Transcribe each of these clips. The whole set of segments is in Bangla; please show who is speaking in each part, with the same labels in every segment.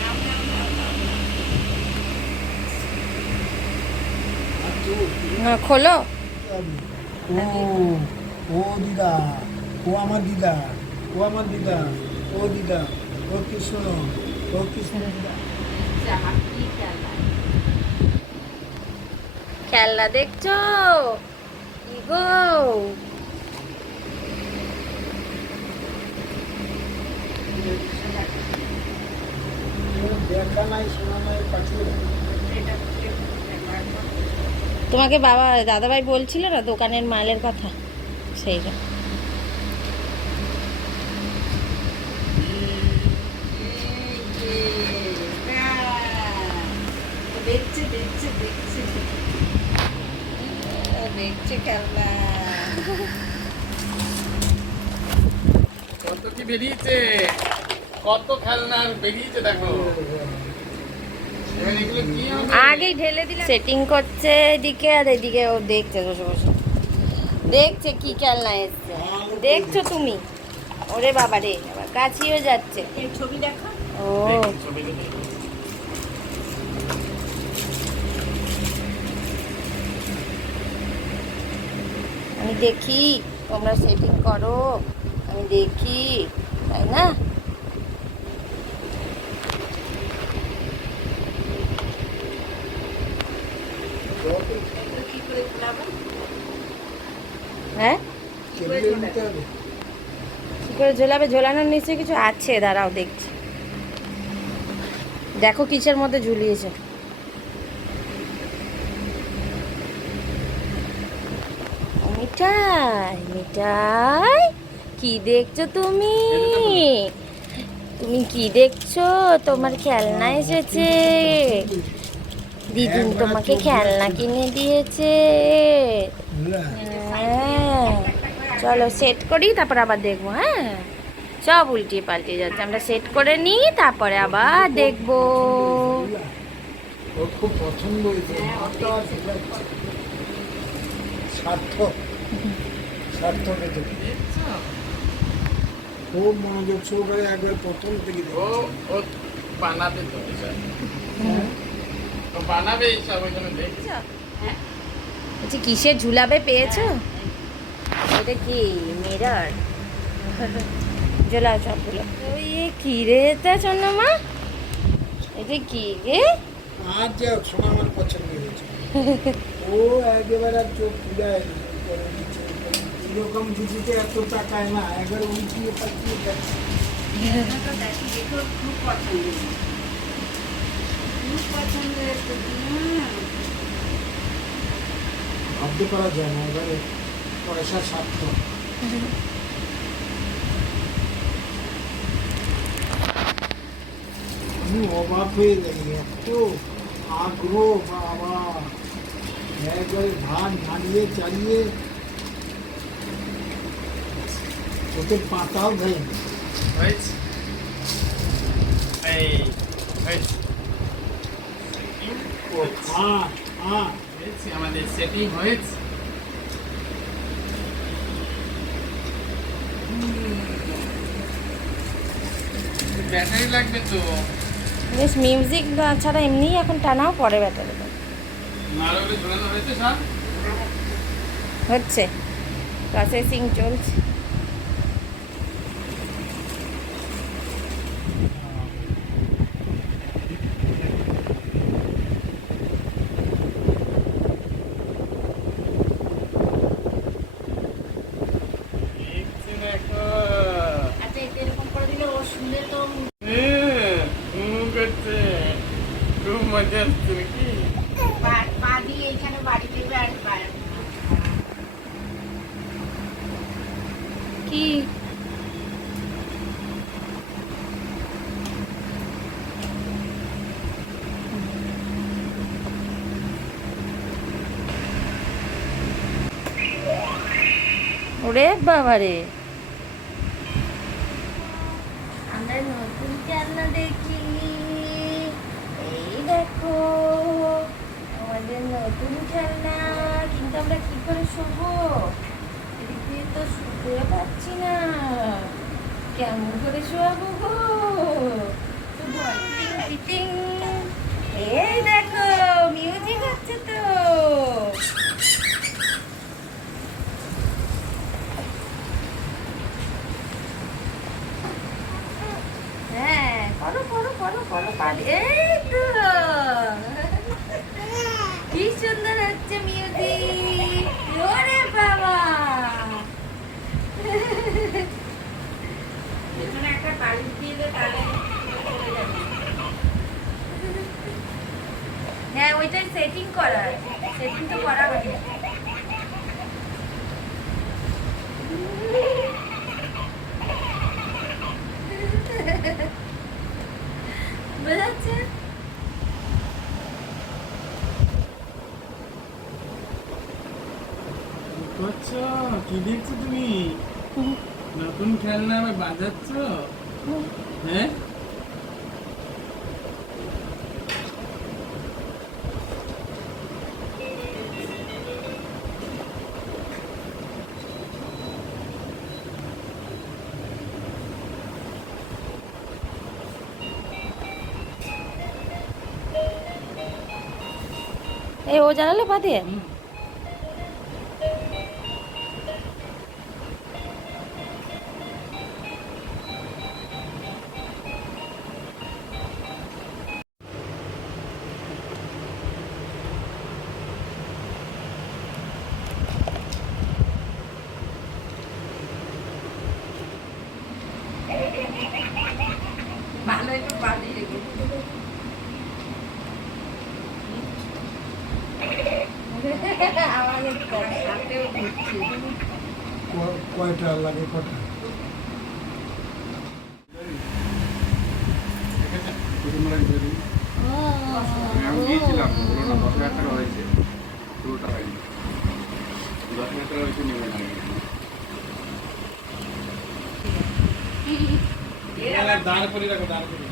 Speaker 1: নাম নাম নাম নাম
Speaker 2: আচ্ছা
Speaker 3: হ্যাঁ, খোলো
Speaker 2: ও দিদা ও আমার দিদা ও আমার দিদা ও দিদা ও কৃষ্ণ ও কৃষ্ণ দিদা
Speaker 1: খেলনা
Speaker 3: দেখছ? কি গো তোমাকে বাবা দাদাভাই বলছিল না দোকানের মালের কথা? সেইটা
Speaker 1: যে ব্যাস। ও দেখছে দেখছে দেখছে ও দেখছে খেলনা
Speaker 4: কত কি বেরিয়েছে? কত খেলনার বেরিয়েছে দেখো।
Speaker 3: আগেই ঢেলে দিলে সেটিং করছে এদিকে আর এদিকে ও দেখছে বসে বসে। দেখছে কি খেলনা এসছে। দেখছ তুমি? ওরে বাবা রে আবার কাছিও যাচ্ছে।
Speaker 1: ছবি দেখা
Speaker 3: ও আমি দেখি, তোমরা সেটিং করো। আমি দেখি, তাই না? হ্যাঁ? কি করে ঝোলাবে? ঝোলানোর নিশ্চয়ই কিছু আছে? দাঁড়াও, দেখছি। দেখো কিসের মধ্যে ঝুলিয়েছে। মিঠাই মিঠাই কি দেখছ তুমি? তুমি কি দেখছ? তোমার খেলনা এসেছে। দিদিন তোমাকে খেলনা কিনে দিয়েছে। হ্যাঁ। চলো সেট করি, তারপর আবার দেখব হ্যাঁ? সব উল্টিয়ে পাল্টিয়ে যাচ্ছে। আমরা সেট করে নিই, তারপরে আবার দেখব।
Speaker 2: খুব পছন্দ। সার্থক। খুব মনোযোগ সহকারে একবার প্রথম থেকে
Speaker 4: ও ও বানাবে তো ও বানাবে ওই জন্য দেখছি।
Speaker 3: বলছি কিসের ঝুলাবে পেয়েছ? এটা কি মিরার? ঝোলাও সবগুলো ওই কি রে তা চন্দ্রমা? এটা কি রে
Speaker 2: আর যা শোনা আমার পছন্দ হয়েছে। ও একেবারে আর চোখ খুলে এরকম দিদিতে এত টাকায় না একবার উল্টিয়ে পাঠিয়ে ভাবতে পারা যায় না, এবারে পয়সা সার্থক আমি অবাক হয়ে যাই, এত আগ্রহ বাবা একবারে ধান ঝাড়িয়ে চালিয়ে। ওতে পাতাও দেয়
Speaker 4: হয়েছে এই হয়েছে
Speaker 2: ও হ্যাঁ হ্যাঁ।
Speaker 4: হয়েছে আমাদের সেটিং হয়েছে। ব্যাটারি লাগবে তো।
Speaker 3: বেশ মিউজিক ছাড়া এমনি এখন টানাও পরে ব্যাটারি
Speaker 4: নাড়া করে ঝোলানো হয়েছে সব
Speaker 3: হচ্ছে। প্রসেসিং চলছে।
Speaker 4: দেখছি দেখো
Speaker 1: আচ্ছা
Speaker 3: কি? ওরে বাবারে। আমরা নতুন খেলনা দেখি এই দেখো, আমাদের নতুন খেলনা, কিন্তু আমরা কি করে শুনব? পাচ্ছি না। কেমন করে শোয়াবো গো? টিং এই দেখো মিউজিক হচ্ছে তো। হ্যাঁ করো তো। কি সুন্দর হচ্ছে মিউজিক ওরে বাবা
Speaker 1: এখানে একটা তালিশ দিয়ে দে তাহলে চলে যাবে
Speaker 3: হ্যাঁ সেটিং করা সেটিং তো করা বোঝাচ্ছে?
Speaker 4: করছ? কি দেখছ তুমি? নতুন খেলনা বাজাচ্ছ? হ্যাঁ?
Speaker 3: এই ও জানালে ভালো
Speaker 2: কয়টা লাগে কটা?
Speaker 5: আমি গিয়েছিলাম বলো দশ হাজার টাকা হয়েছে পুরোটা হয়নি দশ হাজার টাকা হয়েছে নেবে না
Speaker 4: দাঁড় করে রাখো দাঁড় করে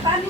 Speaker 1: দাঁড়